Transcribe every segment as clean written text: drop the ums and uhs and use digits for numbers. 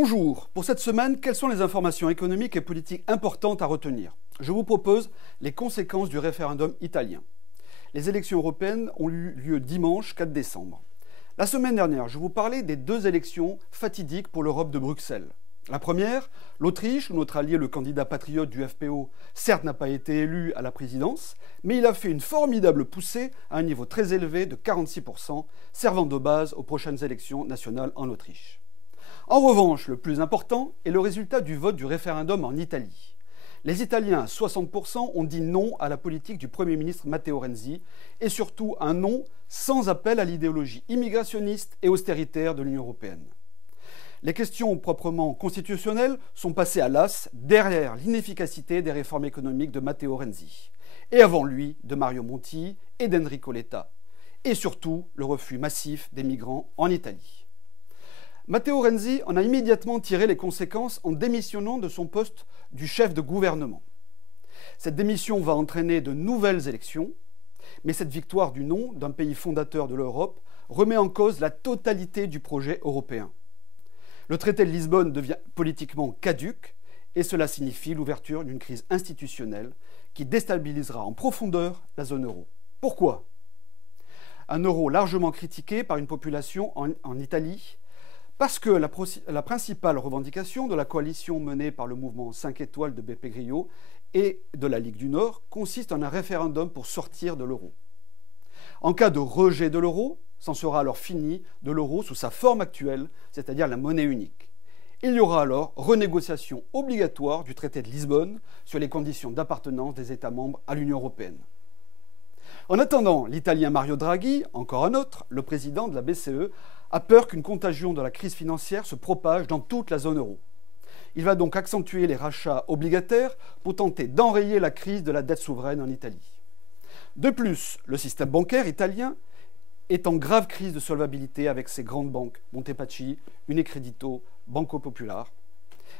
Bonjour, pour cette semaine, quelles sont les informations économiques et politiques importantes à retenir? Je vous propose les conséquences du référendum italien. Les élections européennes ont eu lieu dimanche 4 décembre. La semaine dernière, je vous parlais des deux élections fatidiques pour l'Europe de Bruxelles. La première, l'Autriche, où notre allié, le candidat patriote du FPO, certes n'a pas été élu à la présidence, mais il a fait une formidable poussée à un niveau très élevé de 46%, servant de base aux prochaines élections nationales en Autriche. En revanche, le plus important est le résultat du vote du référendum en Italie. Les Italiens, à 60%, ont dit non à la politique du Premier ministre Matteo Renzi, et surtout un non sans appel à l'idéologie immigrationniste et austéritaire de l'Union européenne. Les questions proprement constitutionnelles sont passées à l'as derrière l'inefficacité des réformes économiques de Matteo Renzi, et avant lui de Mario Monti et d'Enrico Letta, et surtout le refus massif des migrants en Italie. Matteo Renzi en a immédiatement tiré les conséquences en démissionnant de son poste du chef de gouvernement. Cette démission va entraîner de nouvelles élections, mais cette victoire du non d'un pays fondateur de l'Europe remet en cause la totalité du projet européen. Le traité de Lisbonne devient politiquement caduc et cela signifie l'ouverture d'une crise institutionnelle qui déstabilisera en profondeur la zone euro. Pourquoi? Un euro largement critiqué par une population en Italie, parce que la principale revendication de la coalition menée par le mouvement 5 étoiles de Beppe Grillo et de la Ligue du Nord consiste en un référendum pour sortir de l'euro. En cas de rejet de l'euro, c'en sera alors fini de l'euro sous sa forme actuelle, c'est-à-dire la monnaie unique. Il y aura alors renégociation obligatoire du traité de Lisbonne sur les conditions d'appartenance des États membres à l'Union européenne. En attendant, l'Italien Mario Draghi, encore un autre, le président de la BCE, a peur qu'une contagion de la crise financière se propage dans toute la zone euro. Il va donc accentuer les rachats obligataires pour tenter d'enrayer la crise de la dette souveraine en Italie. De plus, le système bancaire italien est en grave crise de solvabilité avec ses grandes banques, Montepaschi, Unicredito, Banco Popular.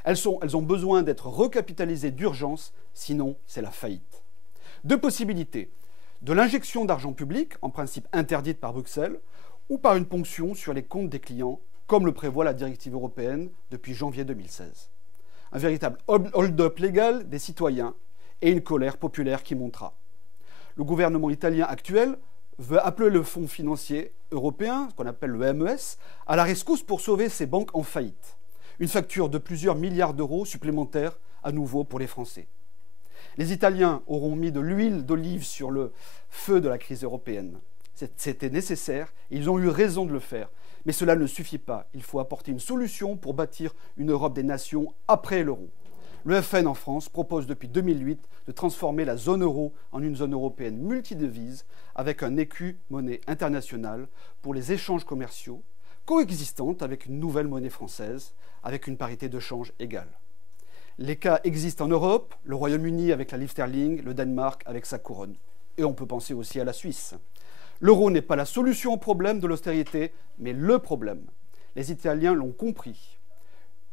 Elles ont besoin d'être recapitalisées d'urgence, sinon c'est la faillite. Deux possibilités: de l'injection d'argent public, en principe interdite par Bruxelles, ou par une ponction sur les comptes des clients, comme le prévoit la directive européenne depuis janvier 2016. Un véritable hold-up légal des citoyens et une colère populaire qui montera. Le gouvernement italien actuel veut appeler le Fonds financier européen, ce qu'on appelle le MES, à la rescousse pour sauver ses banques en faillite. Une facture de plusieurs milliards d'euros supplémentaires à nouveau pour les Français. Les Italiens auront mis de l'huile d'olive sur le feu de la crise européenne. C'était nécessaire et ils ont eu raison de le faire. Mais cela ne suffit pas. Il faut apporter une solution pour bâtir une Europe des nations après l'euro. Le FN en France propose depuis 2008 de transformer la zone euro en une zone européenne multidevises avec un écu monnaie internationale pour les échanges commerciaux, coexistante avec une nouvelle monnaie française, avec une parité de change égale. Les cas existent en Europe, le Royaume-Uni avec la livre sterling, le Danemark avec sa couronne. Et on peut penser aussi à la Suisse. L'euro n'est pas la solution au problème de l'austérité, mais le problème. Les Italiens l'ont compris.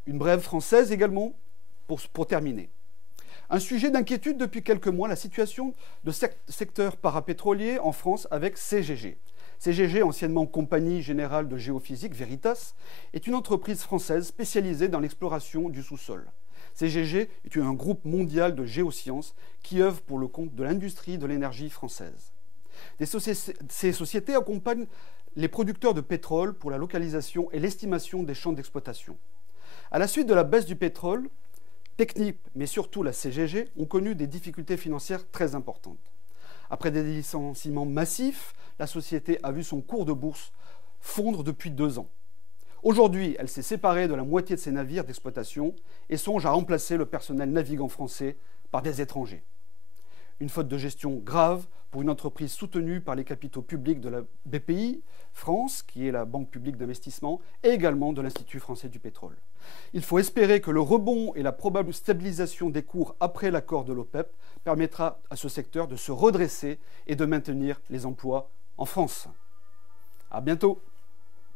Une brève française également, pour terminer. Un sujet d'inquiétude depuis quelques mois, la situation de secteur parapétrolier en France avec CGG. CGG, anciennement Compagnie Générale de Géophysique, Veritas, est une entreprise française spécialisée dans l'exploration du sous-sol. CGG est un groupe mondial de géosciences qui œuvre pour le compte de l'industrie de l'énergie française. Ces sociétés accompagnent les producteurs de pétrole pour la localisation et l'estimation des champs d'exploitation. À la suite de la baisse du pétrole, Technip, mais surtout la CGG, ont connu des difficultés financières très importantes. Après des licenciements massifs, la société a vu son cours de bourse fondre depuis 2 ans. Aujourd'hui, elle s'est séparée de la moitié de ses navires d'exploitation et songe à remplacer le personnel navigant français par des étrangers. Une faute de gestion grave pour une entreprise soutenue par les capitaux publics de la BPI France, qui est la Banque publique d'investissement, et également de l'Institut français du pétrole. Il faut espérer que le rebond et la probable stabilisation des cours après l'accord de l'OPEP permettra à ce secteur de se redresser et de maintenir les emplois en France. À bientôt.